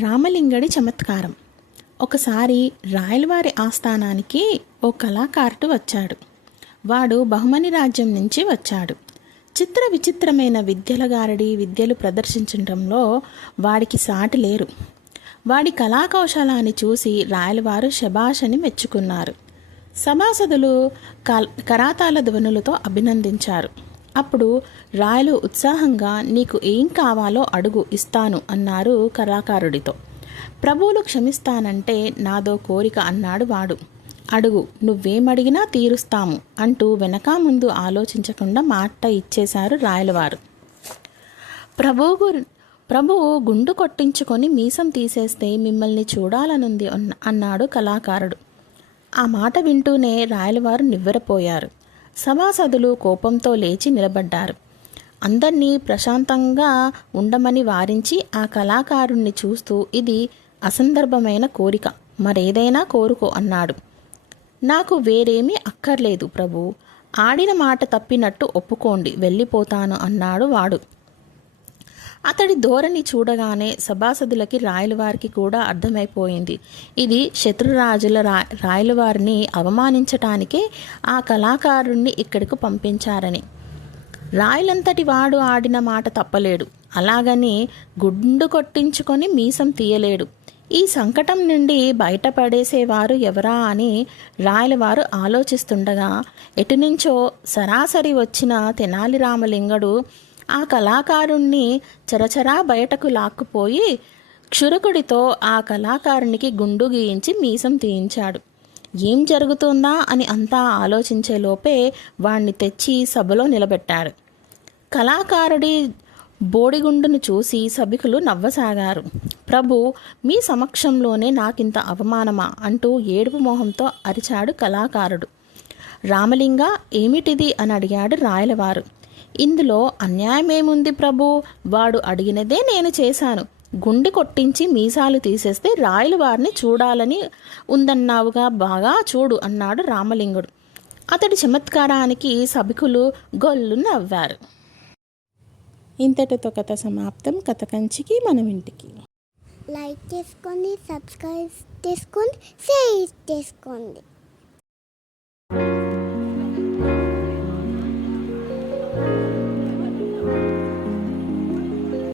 రామలింగడి చమత్కారం. ఒకసారి రాయలవారి ఆస్థానానికి ఓ కళాకారుడు వచ్చాడు. వాడు బహుమని రాజ్యం నుంచి వచ్చాడు. చిత్ర విచిత్రమైన విద్యల గారడి విద్యలు ప్రదర్శించడంలో వాడికి సాటి లేరు. వాడి కళాకౌశలాన్ని చూసి రాయలవారు శబాషని మెచ్చుకున్నారు. సభాసదులు కరాతాల ధ్వనులతో అభినందించారు. అప్పుడు రాయలు ఉత్సాహంగా నీకు ఏం కావాలో అడుగు ఇస్తాను అన్నారు కళాకారుడితో ప్రభువులు క్షమిస్తానంటే నాదో కోరిక అన్నాడు వాడు. అడుగు నువ్వేమడిగినా తీరుస్తాము అంటూ వెనక ముందు ఆలోచించకుండా మాట ఇచ్చేశారు రాయలవారు. ప్రభువు ప్రభువు గుండు కొట్టించుకొని మీసం తీసేస్తే మిమ్మల్ని చూడాలనుంది అన్నాడు కళాకారుడు. ఆ మాట వింటూనే రాయలవారు నివ్వెరపోయారు. సభాసదులు కోపంతో లేచి నిలబడ్డారు. అందర్నీ ప్రశాంతంగా ఉండమని వారించి ఆ కళాకారుణ్ణి చూస్తూ ఇది అసందర్భమైన కోరిక. మరేదైనా కోరుకో అన్నాడు. నాకు వేరేమీ అక్కర్లేదు ప్రభు. ఆడిన మాట తప్పినట్టు ఒప్పుకోండి. వెళ్ళిపోతాను అన్నాడు వాడు. అతడి ధోరణి చూడగానే సభాసదులకి రాయలవారికి కూడా అర్థమైపోయింది. ఇది శత్రురాజుల రా రాయలవారిని అవమానించటానికే ఆ కళాకారుణ్ణి ఇక్కడికి పంపించారని. రాయలంతటి వాడు ఆడిన మాట తప్పలేడు. అలాగని గుండు కొట్టించుకొని మీసం తీయలేడు. ఈ సంకటం నుండి బయటపడేసేవారు ఎవరా అని రాయలవారు ఆలోచిస్తుండగా ఎటునుంచో సరాసరి వచ్చిన తెనాలి రామలింగడు ఆ కళాకారుణ్ణి చరచరా బయటకు లాక్కుపోయి క్షురకుడితో ఆ కళాకారునికి గుండు గీయించి మీసం తీయించాడు. ఏం జరుగుతుందా అని అంతా ఆలోచించే లోపే వాణ్ణి తెచ్చి సభలో నిలబెట్టాడు కళాకారుడి బోడిగుండును చూసి సభికులు నవ్వసాగారు. ప్రభు మీ సమక్షంలోనే నాకింత అవమానమా? అంటూ ఏడుపు మొహంతో అరిచాడు కళాకారుడు. రామలింగ ఏమిటిది? అని అడిగాడు రాయలవారు. ఇందులో అన్యాయమేముంది ప్రభు? వాడు అడిగినదే నేను చేశాను. గుండె కొట్టించి మీసాలు తీసేస్తే రాయల వారిని చూడాలని ఉందన్నావుగా బాగా చూడు అన్నాడు రామలింగుడు. అతడి చమత్కారానికి సభికులు గొల్లు నవ్వారు. ఇంతటితో కథ సమాప్తం. కథ కంచికి మనం ఇంటికి. లైక్ చేసుకోండి సబ్స్క్రైబ్ చేసుకోండి షేర్ చేసుకోండి.